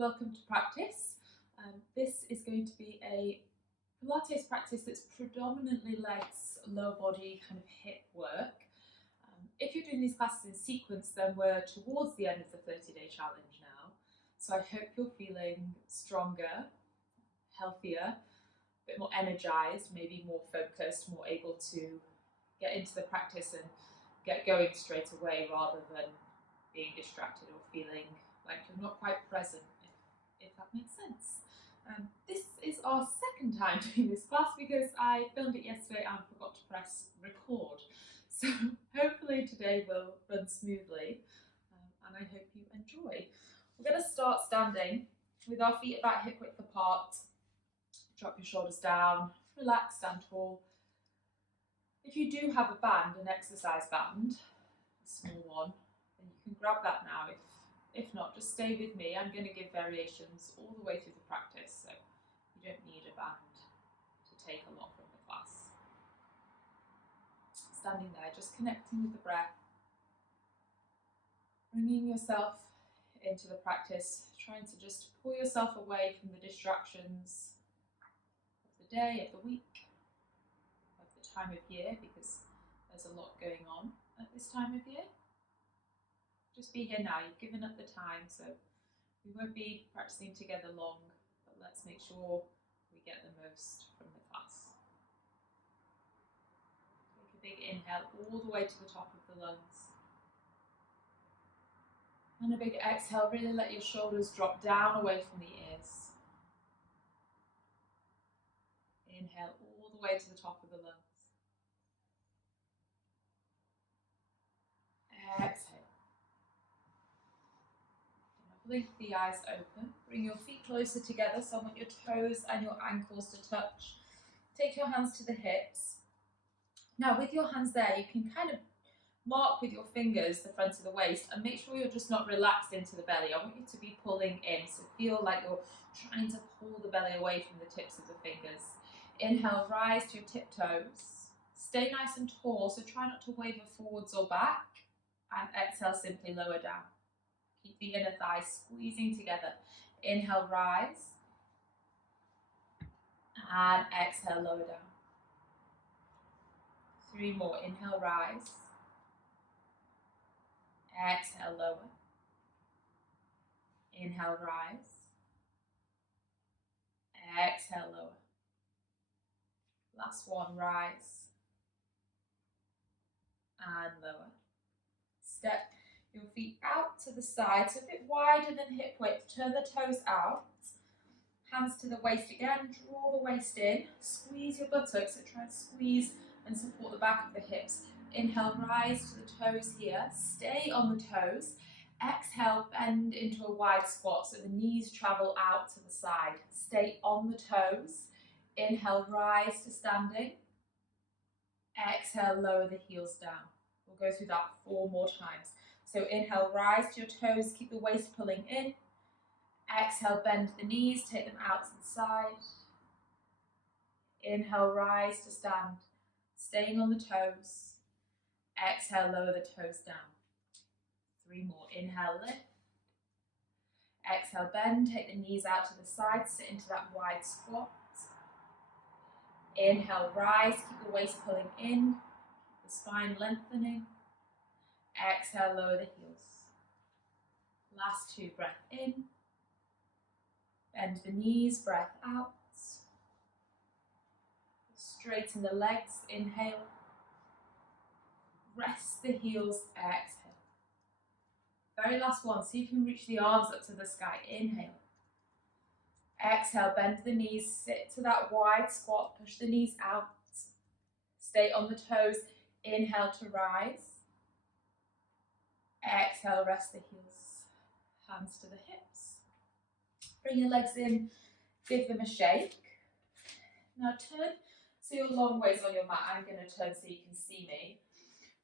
welcome to practice. This is going to be a Pilates practice that's predominantly legs, lower body, kind of hip work. If you're doing these classes in sequence, then we're towards the end of the 30-day challenge now. So I hope you're feeling stronger, healthier, a bit more energized, maybe more focused, more able to get into the practice and get going straight away rather than being distracted or feeling like you're not quite present, if that makes sense. This is our second time doing this class because I filmed it yesterday and forgot to press record. So hopefully today will run smoothly and I hope you enjoy. We're going to start standing with our feet about hip width apart. Drop your shoulders down, relax, stand tall. If you do have a band, an exercise band, a small one, then you can grab that now. If not, just stay with me. I'm going to give variations all the way through the practice, so you don't need a band to take a lot from the class. Standing there, just connecting with the breath, bringing yourself into the practice, trying to just pull yourself away from the distractions of the day, of the week, of the time of year, because there's a lot going on at this time of year. Just be here now. You've given up the time, so we won't be practicing together long, but let's make sure we get the most from the class. Take a big inhale all the way to the top of the lungs. And a big exhale, really let your shoulders drop down away from the ears. Inhale all the way to the top of the lungs. Exhale. Blink the eyes open. Bring your feet closer together, so I want your toes and your ankles to touch. Take your hands to the hips. Now with your hands there, you can kind of mark with your fingers the front of the waist and make sure you're just not relaxed into the belly. I want you to be pulling in, so feel like you're trying to pull the belly away from the tips of the fingers. Inhale, rise to your tiptoes. Stay nice and tall, so try not to waver forwards or back. And exhale, simply lower down. Keep the inner thighs squeezing together. Inhale, rise. And exhale, lower down. 3 more. Inhale, rise. Exhale, lower. Inhale, rise. Exhale, lower. Last one, rise. And lower. Step your feet out to the side, so a bit wider than hip width. Turn the toes out. Hands to the waist again. Draw the waist in. Squeeze your buttocks, so try and squeeze and support the back of the hips. Inhale, rise to the toes here. Stay on the toes. Exhale, bend into a wide squat, so the knees travel out to the side. Stay on the toes. Inhale, rise to standing. Exhale, lower the heels down. We'll go through that 4 more times. So inhale, rise to your toes, keep the waist pulling in. Exhale, bend the knees, take them out to the side. Inhale, rise to stand, staying on the toes. Exhale, lower the toes down. 3 more. Inhale, lift. Exhale, bend, take the knees out to the side, sit into that wide squat. Inhale, rise, keep the waist pulling in, the spine lengthening. Exhale, lower the heels. Last 2, breath in. Bend the knees, breath out. Straighten the legs, inhale. Rest the heels, exhale. Very last one, see if you can reach the arms up to the sky, inhale. Exhale, bend the knees, sit to that wide squat, push the knees out. Stay on the toes, inhale to rise. Exhale, rest the heels, hands to the hips. Bring your legs in, give them a shake. Now turn, so you're long ways on your mat. I'm going to turn so you can see me.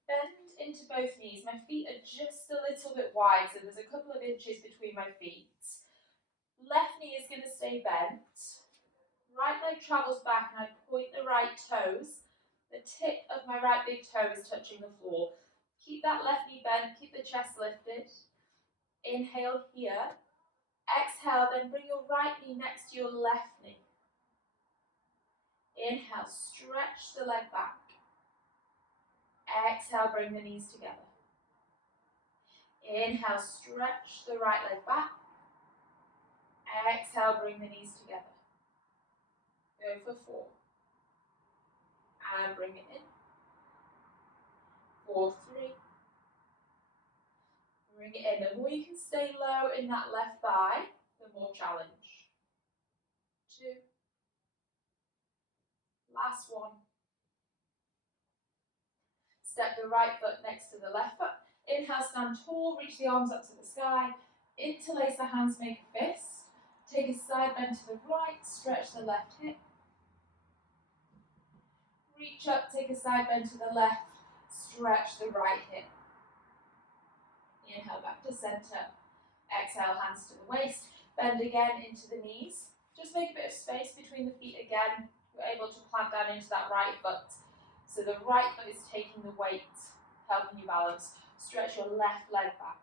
Bend into both knees. My feet are just a little bit wide, so there's a couple of inches between my feet. Left knee is going to stay bent. Right leg travels back and I point the right toes. The tip of my right big toe is touching the floor. Keep that left knee bent, keep the chest lifted. Inhale here. Exhale, then bring your right knee next to your left knee. Inhale, stretch the leg back. Exhale, bring the knees together. Inhale, stretch the right leg back. Exhale, bring the knees together. Go for 4. And bring it in. 4, 3. Bring it in. The more you can stay low in that left thigh, the more challenge. 2. Last 1. Step the right foot next to the left foot. Inhale, stand tall, reach the arms up to the sky. Interlace the hands, make a fist. Take a side bend to the right, stretch the left hip. Reach up, take a side bend to the left, stretch the right hip. Inhale, back to center. Exhale, hands to the waist. Bend again into the knees. Just make a bit of space between the feet again. You're able to plant down into that right foot. So the right foot is taking the weight, helping you balance. Stretch your left leg back.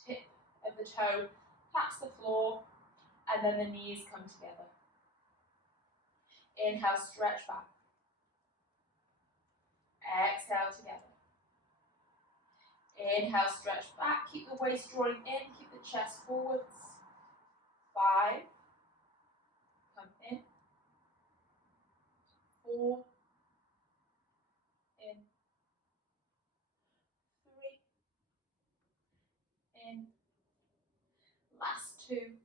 Tip of the toe taps the floor, and then the knees come together. Inhale, stretch back. Exhale, together. Inhale, stretch back. Keep the waist drawing in, keep the chest forwards. 5. Come in. 4. In. 3. In. Last 2.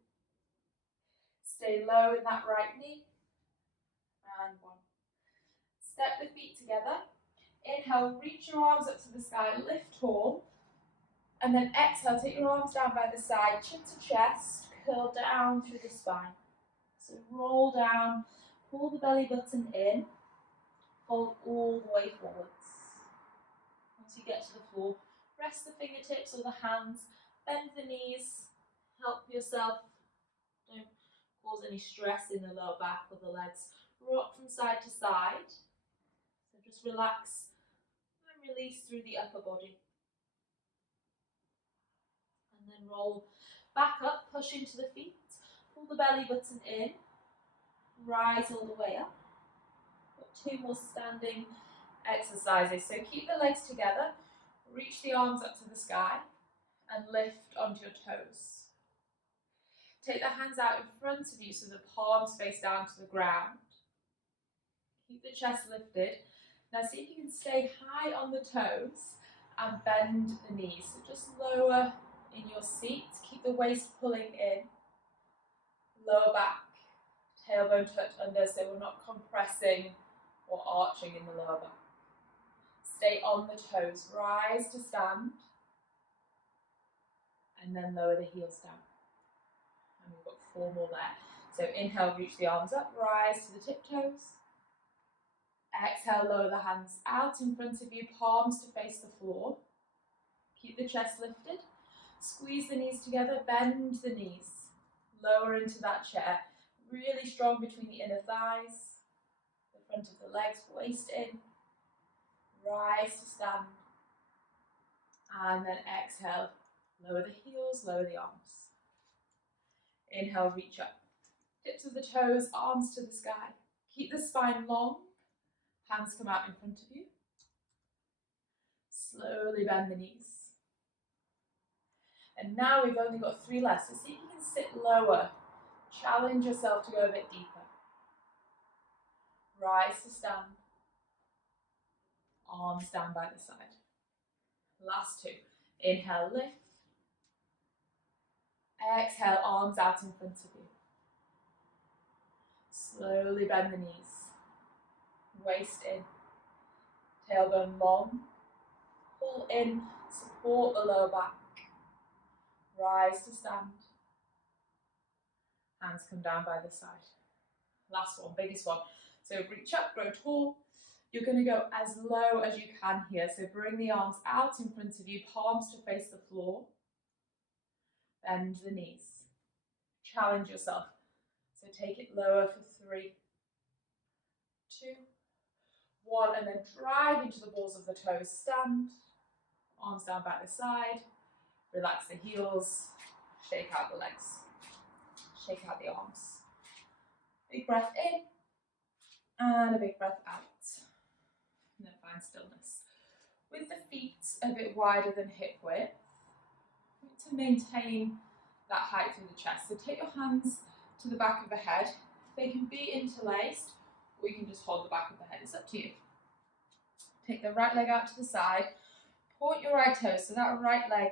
Stay low in that right knee. And 1. Step the feet together. Inhale, reach your arms up to the sky, lift tall. And then exhale, take your arms down by the side, chin to chest, curl down through the spine. So roll down, pull the belly button in, fold all the way forwards. Once you get to the floor, rest the fingertips or the hands, bend the knees, help yourself. Don't cause any stress in the lower back or the legs. Rock from side to side. So just relax and release through the upper body. And then roll back up, push into the feet, pull the belly button in, rise all the way up. Got 2 more standing exercises. So keep the legs together, reach the arms up to the sky, and lift onto your toes. Take the hands out in front of you so the palms face down to the ground. Keep the chest lifted. Now see if you can stay high on the toes and bend the knees. So just lower in your seat. Keep the waist pulling in. Lower back, tailbone tucked under so we're not compressing or arching in the lower back. Stay on the toes. Rise to stand. And then lower the heels down. And we've got 4 more there. So inhale, reach the arms up, rise to the tiptoes. Exhale, lower the hands out in front of you, palms to face the floor. Keep the chest lifted. Squeeze the knees together, bend the knees. Lower into that chair. Really strong between the inner thighs, the front of the legs, waist in. Rise to stand. And then exhale, lower the heels, lower the arms. Inhale, reach up. Tips of the toes, arms to the sky. Keep the spine long. Hands come out in front of you. Slowly bend the knees. And now we've only got 3 left, so see if you can sit lower. Challenge yourself to go a bit deeper. Rise to stand. Arms down by the side. Last 2. Inhale, lift. Exhale, arms out in front of you. Slowly bend the knees. Waist in. Tailbone long. Pull in, support the lower back. Rise to stand. Hands come down by the side. Last one, biggest one. So reach up, grow tall. You're going to go as low as you can here. So bring the arms out in front of you, palms to face the floor. Bend the knees. Challenge yourself. So take it lower for 3, 2, 1, and then drive into the balls of the toes. Stand. Arms down by the side. Relax the heels. shake out the legs, shake out the arms. Big breath in and a big breath out. And then find stillness. With the feet a bit wider than hip width, to maintain that height through the chest. So take your hands to the back of the head. They can be interlaced, or you can just hold the back of the head. It's up to you. Take the right leg out to the side. Point your right toes, so that right leg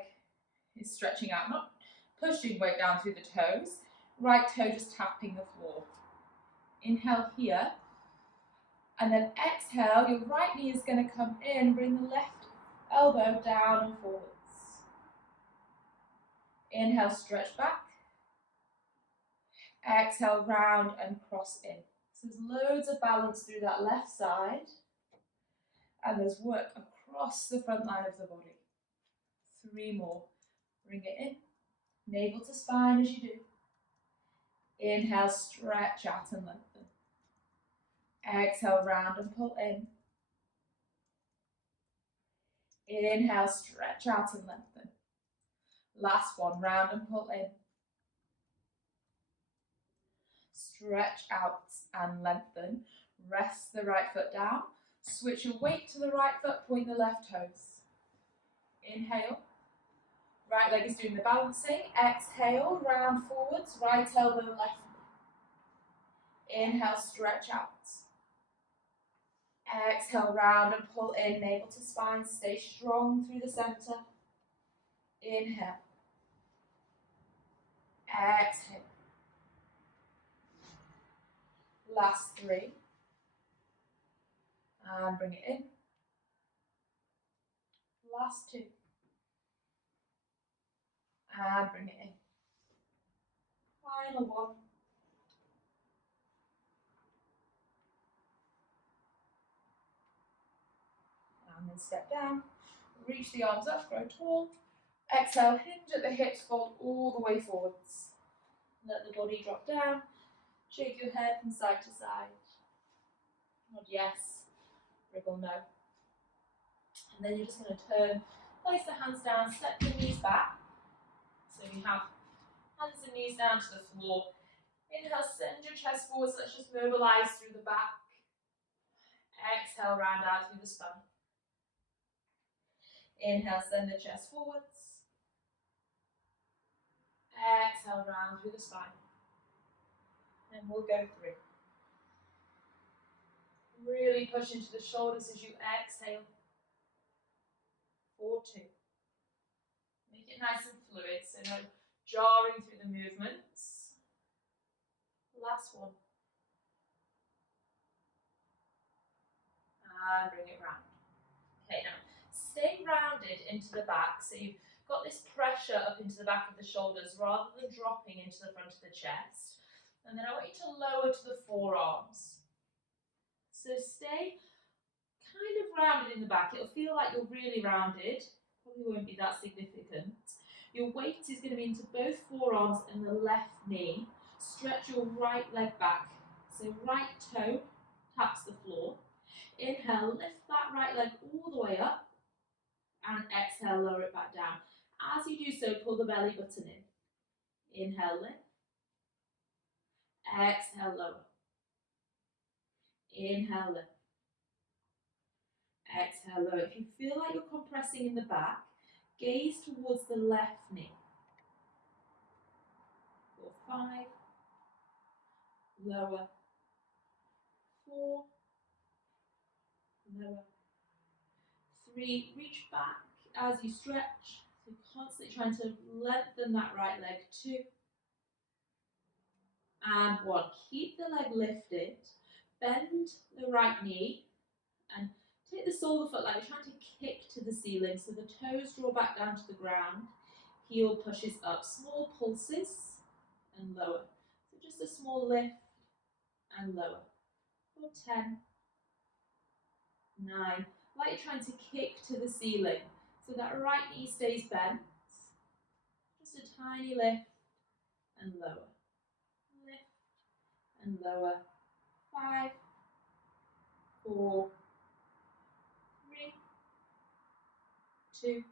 is stretching out, not pushing weight down through the toes. Right toe just tapping the floor. Inhale here. And then exhale, your right knee is going to come in, bring the left elbow down and forwards. Inhale, stretch back. Exhale, round and cross in. So there's loads of balance through that left side. And there's work across the front line of the body. 3 more. Bring it in. Navel to spine as you do. Inhale, stretch out and lengthen. Exhale, round and pull in. Inhale, stretch out and lengthen. Last one, round and pull in. Stretch out and lengthen. Rest the right foot down. Switch your weight to the right foot, point the left toes. Inhale. Right leg is doing the balancing. Exhale, round forwards, right elbow, left knee. Inhale, stretch out. Exhale, round and pull in, navel to spine. Stay strong through the center. Inhale. Exhale. Last 3. And bring it in. Last 2. And bring it in. Final 1. And then step down. Reach the arms up, grow tall. Exhale, hinge at the hips, fold all the way forwards. Let the body drop down. Shake your head from side to side. Nod yes, wriggle no. And then you're just going to turn, place the hands down, step the knees back. So you have hands and knees down to the floor. Inhale, send your chest forwards. Let's just mobilize through the back. Exhale, round out through the spine. Inhale, send the chest forwards. Exhale, round through the spine. And we'll go 3. Really push into the shoulders as you exhale. 4, 2. Make it nice and fluid, so no jarring through the movements. Last 1. And bring it round. Okay, now stay rounded into the back, so you've got this pressure up into the back of the shoulders rather than dropping into the front of the chest. And then I want you to lower to the forearms. So stay kind of rounded in the back. It'll feel like you're really rounded. Probably won't be that significant. Your weight is going to be into both forearms and the left knee. Stretch your right leg back. So right toe taps the floor. Inhale, lift that right leg all the way up. And exhale, lower it back down. As you do so, pull the belly button in. Inhale, lift. Exhale, lower. Inhale, lift. Exhale, lower. If you feel like you're compressing in the back, gaze towards the left knee. 4, 5. Lower. 4. Lower. 3. Reach back as you stretch. So constantly trying to lengthen that right leg. 2. And 1. Keep the leg lifted. Bend the right knee and take the sole of the foot like you're trying to kick to the ceiling. So the toes draw back down to the ground. Heel pushes up. Small pulses and lower. So just a small lift and lower. For 10. 9. Like you're trying to kick to the ceiling. So that right knee stays bent. Just a tiny lift and lower. Lift and lower. 5, 4, 3, 2,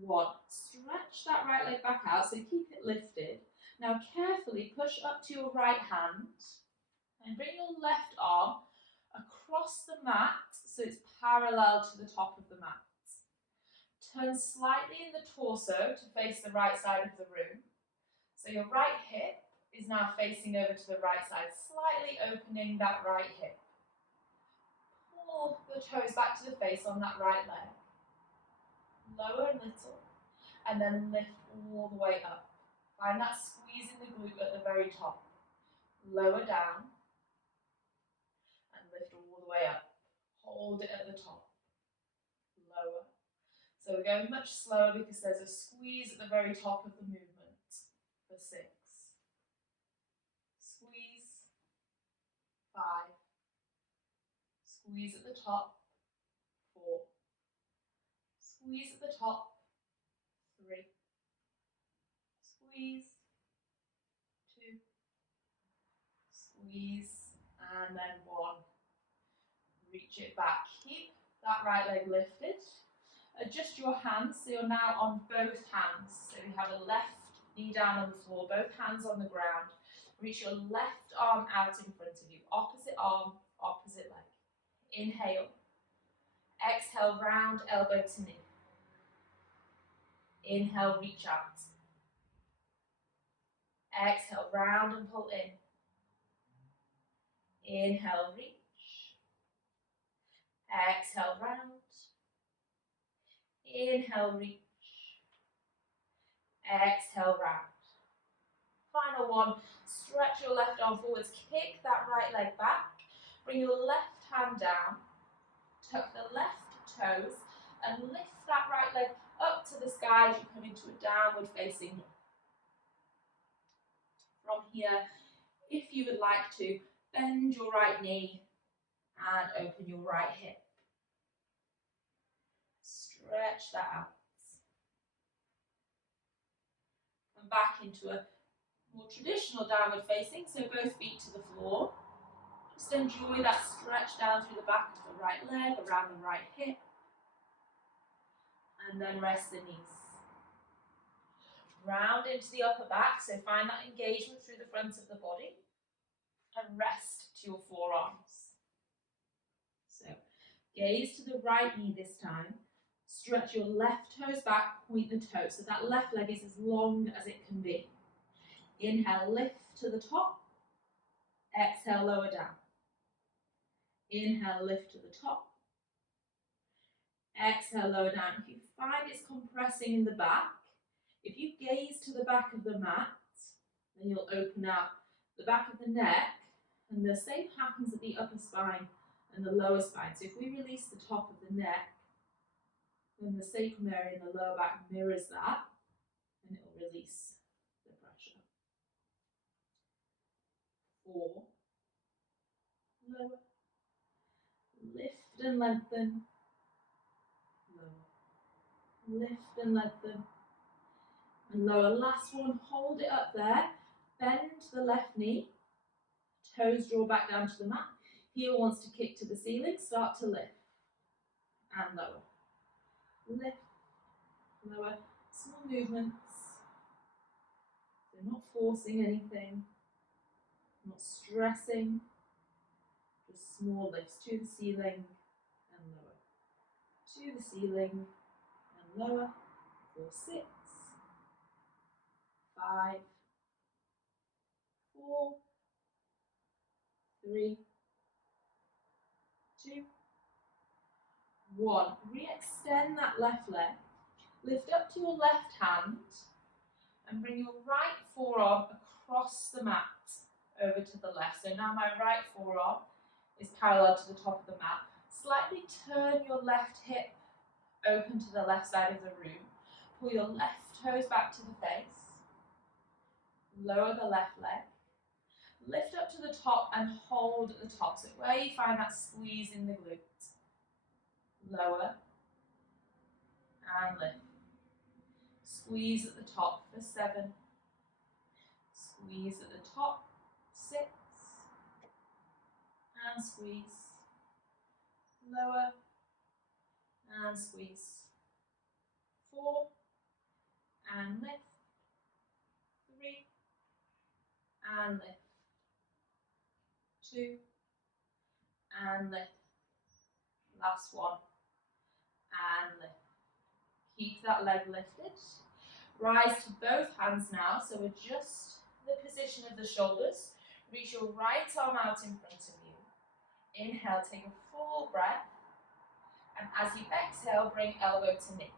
1. Stretch that right leg back out, so keep it lifted. Now carefully push up to your right hand and bring your left arm across the mat so it's parallel to the top of the mat. Turn slightly in the torso to face the right side of the room. So your right hip is now facing over to the right side, slightly opening that right hip. Pull the toes back to the face on that right leg. Lower a little, and then lift all the way up. Find that squeeze in the glute at the very top. Lower down, and lift all the way up. Hold it at the top. Lower. So we're going much slower because there's a squeeze at the very top of the movement. For 6. Squeeze. 5. Squeeze at the top. 4. Squeeze at the top. 3. Squeeze. 2. Squeeze. And then 1. Reach it back. Keep that right leg lifted. Adjust your hands so you're now on both hands. So we have a left knee down on the floor, both hands on the ground. Reach your left arm out in front of you. Opposite arm, opposite leg. Inhale. Exhale, round elbow to knee. Inhale, reach out. Exhale, round and pull in. Inhale, reach. Exhale, round. Inhale, reach. Exhale, round. Final one, stretch your left arm forwards, kick that right leg back, bring your left hand down, tuck the left toes, and lift that right leg up to the sky as you come into a downward facing dog. From here, if you would like to, bend your right knee and open your right hip. Stretch that out. And back into a more traditional downward facing, so both feet to the floor. Just enjoy that stretch down through the back of the right leg, around the right hip. And then rest the knees. Round into the upper back, so find that engagement through the front of the body. And rest to your forearms. So, gaze to the right knee this time. Stretch your left toes back, point the toes, so that left leg is as long as it can be. Inhale, lift to the top. Exhale, lower down. Inhale, lift to the top. Exhale, lower down. If you find it's compressing in the back, if you gaze to the back of the mat, then you'll open up the back of the neck, and the same happens at the upper spine and the lower spine. So if we release the top of the neck, then the sacrum area in the lower back mirrors that, and it will release the pressure. 4. Lower. Lift and lengthen. Lower. Lift and lengthen. And lower. Last one, hold it up there. Bend the left knee. Toes draw back down to the mat. Heel wants to kick to the ceiling. Start to lift. And lower. Lift. Lower. Small movements. They're not forcing anything. Not stressing. Just small lifts to the ceiling and lower. To the ceiling and lower. For 6. 5. 4. 3. 2. 1. Re-extend that left leg. Lift up to your left hand and bring your right forearm across the mat over to the left. So now my right forearm is parallel to the top of the mat. Slightly turn your left hip open to the left side of the room. Pull your left toes back to the face. Lower the left leg. Lift up to the top and hold at the top. So where you find that squeeze in the glute. Lower and lift. Squeeze at the top for 7. Squeeze at the top, 6. And squeeze. Lower and squeeze. 4. and lift, 3, and lift, 2, and lift, last one, and lift. Keep that leg lifted. Rise to both hands now, so adjust the position of the shoulders. Reach your right arm out in front of you. Inhale, take a full breath. And as you exhale, bring elbow to knee.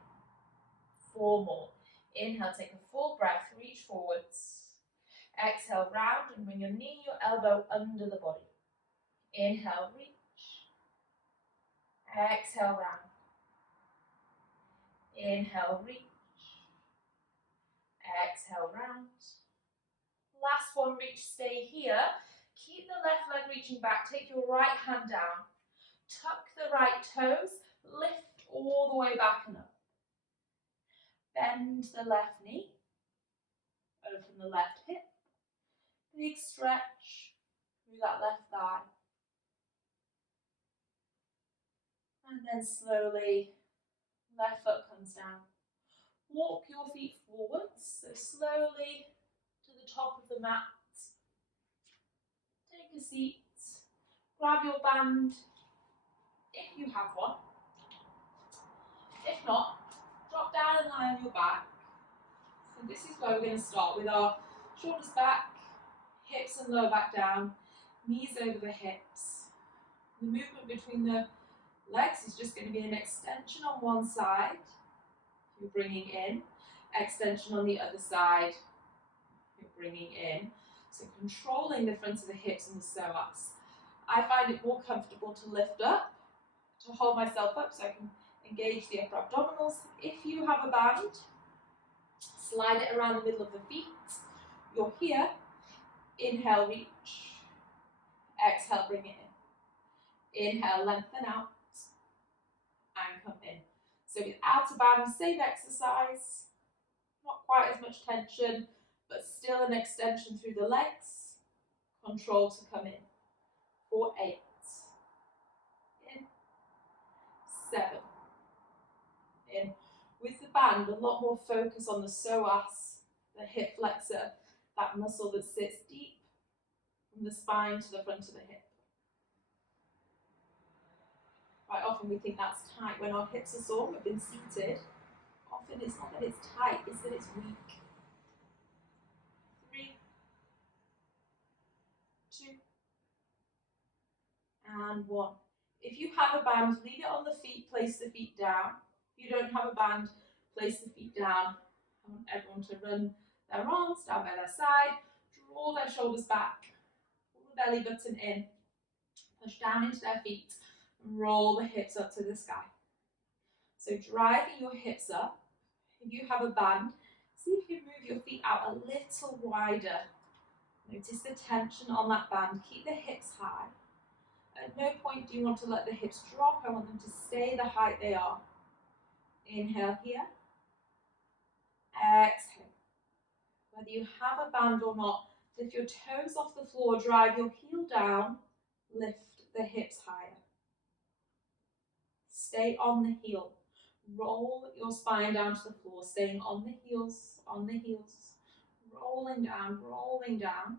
4 more. Inhale, take a full breath, reach forwards. Exhale, round and bring your knee, your elbow under the body. Inhale, reach. Exhale, round. Inhale, reach. Exhale, round. Last one, reach, stay here. Keep the left leg reaching back, take your right hand down. Tuck the right toes, lift all the way back and up. Bend the left knee, open the left hip. Big stretch through that left thigh. And then slowly, left foot comes down. Walk your feet forwards, so slowly to the top of the mat. Take a seat, grab your band, if you have one. If not, drop down and lie on your back. So this is where we're going to start with our shoulders back, hips and lower back down, knees over the hips. The movement between the legs is just going to be an extension on one side. You're bringing in, extension on the other side. You're bringing in. So controlling the front of the hips and the psoas. I find it more comfortable to lift up, to hold myself up so I can engage the upper abdominals. If you have a band, slide it around the middle of the feet. You're here. Inhale, reach. Exhale, bring it in. Inhale, lengthen out. And come in. So without a band, same exercise. Not quite as much tension, but still an extension through the legs. Control to come in. For 8. In. 7. In. With the band, a lot more focus on the psoas, the hip flexor, that muscle that sits deep from the spine to the front of the hip. Quite often we think that's tight when our hips are sore, we've been seated. Often it's not that it's tight, it's that it's weak. 3, 2, and 1. If you have a band, leave it on the feet, place the feet down. If you don't have a band, place the feet down. I want everyone to run their arms down by their side, draw their shoulders back, pull the belly button in, push down into their feet, and roll the hips up to the sky. So driving your hips up. If you have a band, see if you can move your feet out a little wider. Notice the tension on that band. Keep the hips high. At no point do you want to let the hips drop. I want them to stay the height they are. Inhale here. Exhale. Whether you have a band or not, lift your toes off the floor, drive your heel down, lift the hips higher. Stay on the heel. Roll your spine down to the floor, staying on the heels, rolling down.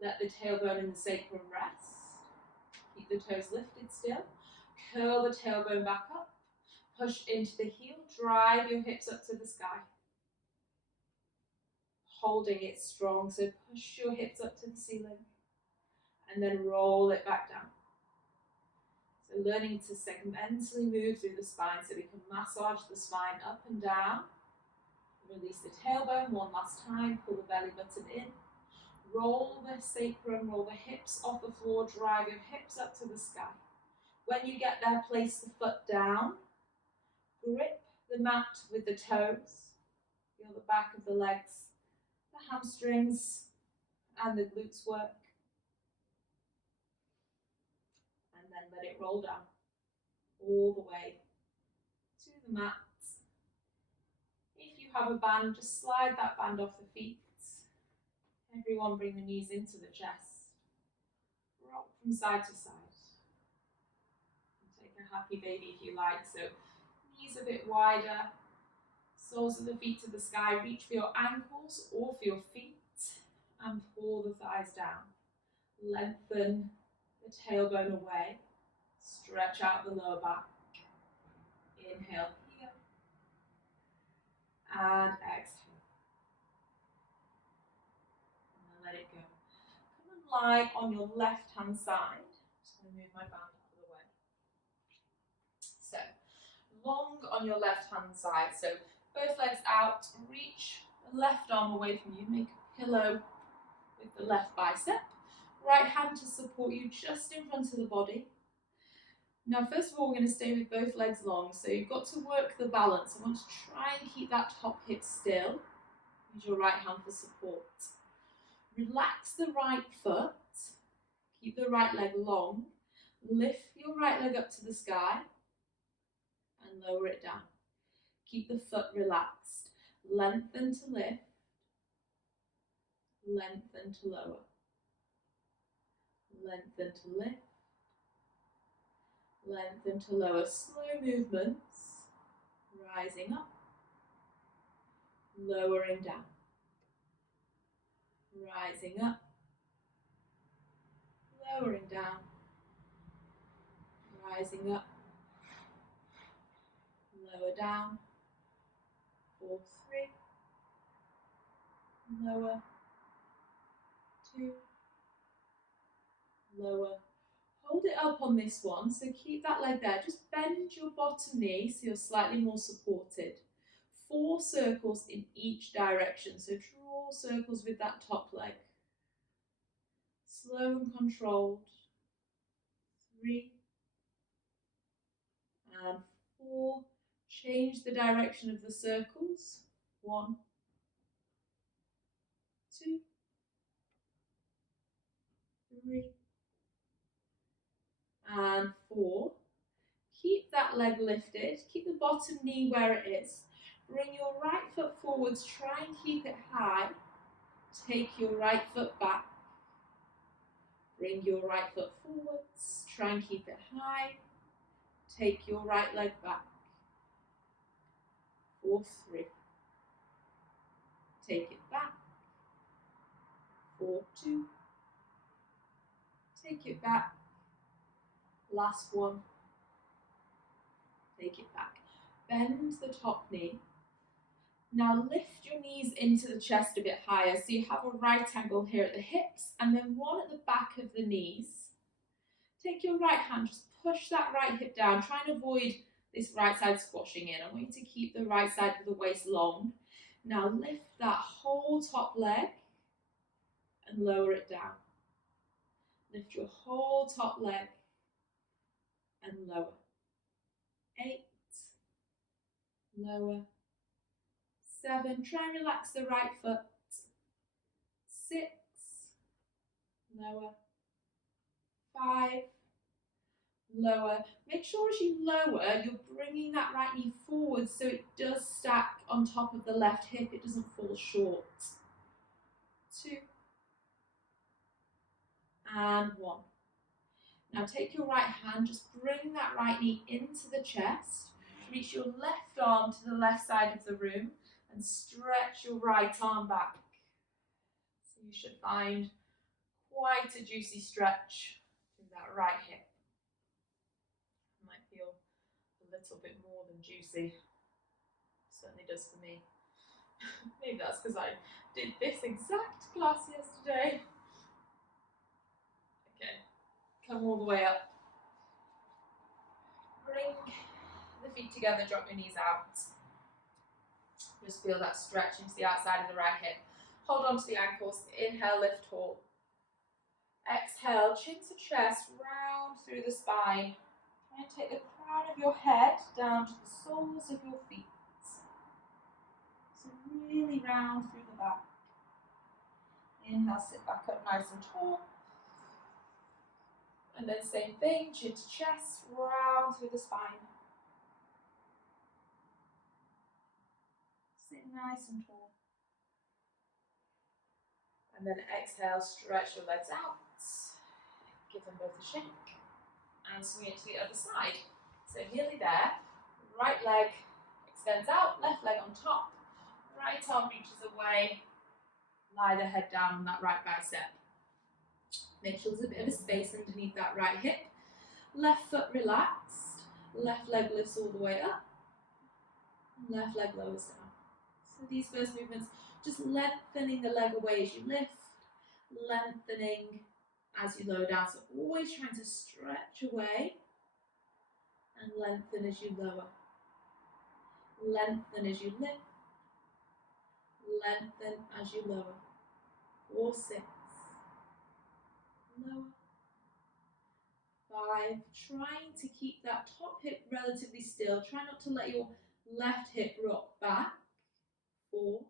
Let the tailbone and the sacrum rest. Keep the toes lifted still. Curl the tailbone back up. Push into the heel, drive your hips up to the sky. Holding it strong, so push your hips up to the ceiling. And then roll it back down. So learning to segmentally move through the spine so we can massage the spine up and down. Release the tailbone one last time, pull the belly button in. Roll the sacrum, roll the hips off the floor, drive your hips up to the sky. When you get there, place the foot down. Grip the mat with the toes. Feel the back of the legs, the hamstrings, and the glutes work. And then let it roll down all the way to the mat. If you have a band, just slide that band off the feet. Everyone bring the knees into the chest. Rock from side to side. Take a happy baby if you like. So knees a bit wider, Soles of the feet to the sky. Reach for your ankles or for your feet and pull the thighs down. Lengthen the tailbone away. Stretch out the lower back. Inhale here and exhale. And then let it go. Come and lie on your left hand side. Just going to move my band out of the way. So, long on your left hand side. So, both legs out. Reach the left arm away from you. Make a pillow with the left bicep. Right hand to support you just in front of the body. Now, first of all, we're going to stay with both legs long, so you've got to work the balance. I want to try and keep that top hip still. Use your right hand for support. Relax the right foot. Keep the right leg long. Lift your right leg up to the sky and lower it down. Keep the foot relaxed. Lengthen to lift. Lengthen to lower. Lengthen to lift. Lengthen to lower. Slow movements. Rising up. Lowering down. Rising up. Lowering down. Rising up. Lower down. 4, 3. Lower. 2. Lower. Hold it up on this one, so keep that leg there. Just bend your bottom knee so you're slightly more supported. 4 circles in each direction, so draw circles with that top leg. Slow and controlled. 3 and 4. Change the direction of the circles. 1, 2, 3 and 4. Keep that leg lifted. Keep the bottom knee where it is. Bring your right foot forwards. Try and keep it high. Take your right foot back. Bring your right foot forwards. Try and keep it high. Take your right leg back. 4, 3. Take it back. 4, 2. Take it back. Last one. Take it back. Bend the top knee. Now lift your knees into the chest a bit higher, so you have a right angle here at the hips and then one at the back of the knees. Take your right hand, just push that right hip down. Try and avoid this right side squashing in. I want you to keep the right side of the waist long. Now lift that whole top leg and lower it down. Lift your whole top leg and lower. 8, lower. 7, try and relax the right foot. 6, lower. 5, lower. Make sure as you lower, you're bringing that right knee forward so it does stack on top of the left hip, it doesn't fall short. 2, and 1. Now take your right hand, just bring that right knee into the chest. Reach your left arm to the left side of the room and stretch your right arm back. So you should find quite a juicy stretch through that right hip. It might feel a little bit more than juicy. Certainly does for me. Maybe that's because I did this exact class yesterday. Okay, come all the way up. Bring the feet together, drop your knees out. Just feel that stretch into the outside of the right hip. Hold on to the ankles. Inhale, lift tall. Exhale, chin to chest, round through the spine. Try and take the crown of your head down to the soles of your feet. So really round through the back. Inhale, sit back up nice and tall. And then same thing, chin to chest, round through the spine. Sit nice and tall. And then exhale, stretch your legs out. Give them both a shake. And swing it to the other side. So nearly there. Right leg extends out, left leg on top, right arm reaches away, lie the head down on that right bicep. Make sure there's a bit of a space underneath that right hip. Left foot relaxed, left leg lifts all the way up, left leg lowers down. So these first movements, just lengthening the leg away as you lift, lengthening as you lower down. So always trying to stretch away and lengthen as you lower. Lengthen as you lift, lengthen as you lower. 4, 6. Lower. 5. Trying to keep that top hip relatively still. Try not to let your left hip rock back. 4.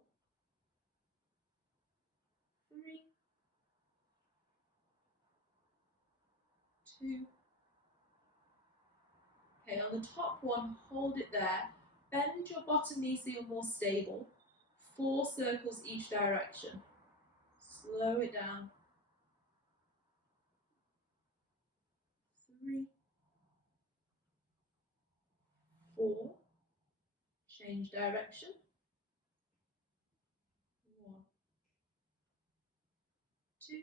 3. 2. Okay, on the top one, hold it there. Bend your bottom knee so you're more stable. 4 circles each direction. Slow it down. 3. 4. Change direction. 1. 2.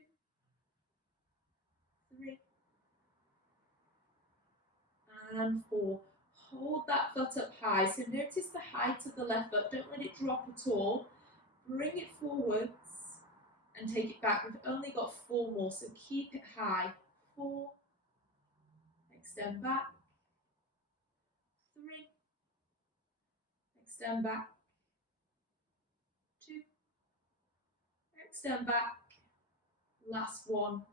3. And 4. Hold that foot up high. So notice the height of the left foot. Don't let it drop at all. Bring it forwards and take it back. We've only got 4 more, so keep it high. 4. Extend back. 3. Extend back. 2. Extend back. Last one.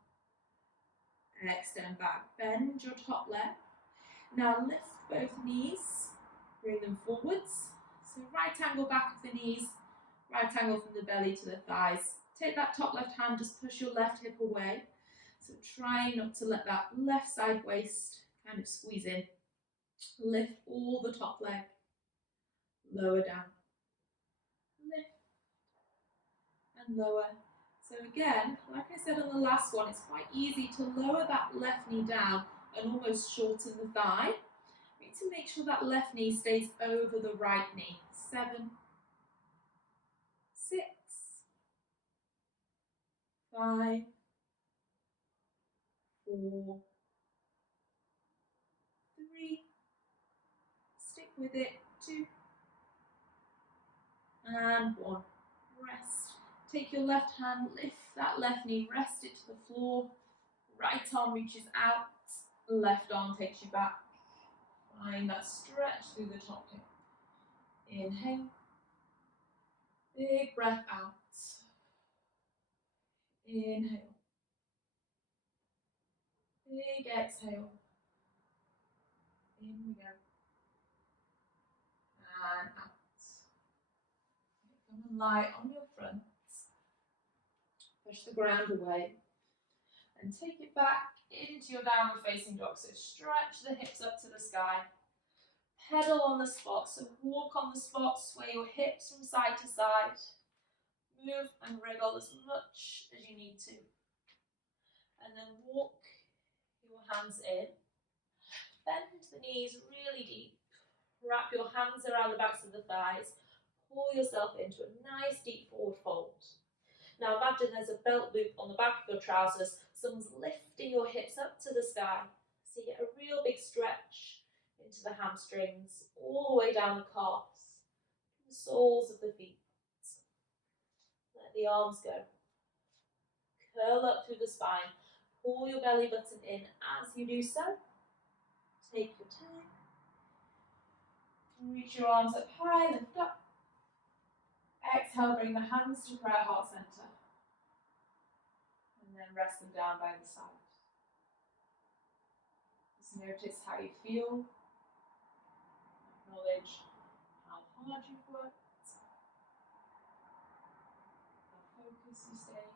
Extend back. Bend your top leg. Now lift both knees. Bring them forwards. So right angle back of the knees. Right angle from the belly to the thighs. Take that top left hand, just push your left hip away. So try not to let that left side waist kind of squeeze in. Lift all the top leg. Lower down. Lift and lower. So again, like I said on the last one, it's quite easy to lower that left knee down and almost shorten the thigh. We need to make sure that left knee stays over the right knee. 7, 6, 5, 4, 3, stick with it, 2, and 1. Rest. Take your left hand, lift that left knee, rest it to the floor. Right arm reaches out, left arm takes you back. Find that stretch through the top hip. Inhale. Big breath out. Inhale. Big exhale. In we go. And out. Come and lie on your front. Push the ground away. And take it back into your downward facing dog. So stretch the hips up to the sky. Pedal on the spot. So walk on the spot. Sway your hips from side to side. Move and wriggle as much as you need to. And then walk your hands in. Bend the knees really deep. Wrap your hands around the backs of the thighs. Pull yourself into a nice deep forward fold. Now imagine there's a belt loop on the back of your trousers. Someone's lifting your hips up to the sky. So you get a real big stretch into the hamstrings, all the way down the calves, the soles of the feet. Let the arms go. Curl up through the spine. Pull your belly button in as you do so. Take your time. Reach your arms up high, lift up. Exhale, bring the hands to prayer heart center. And then rest them down by the side. Just notice how you feel. Acknowledge how hard you've worked. How focused you stay.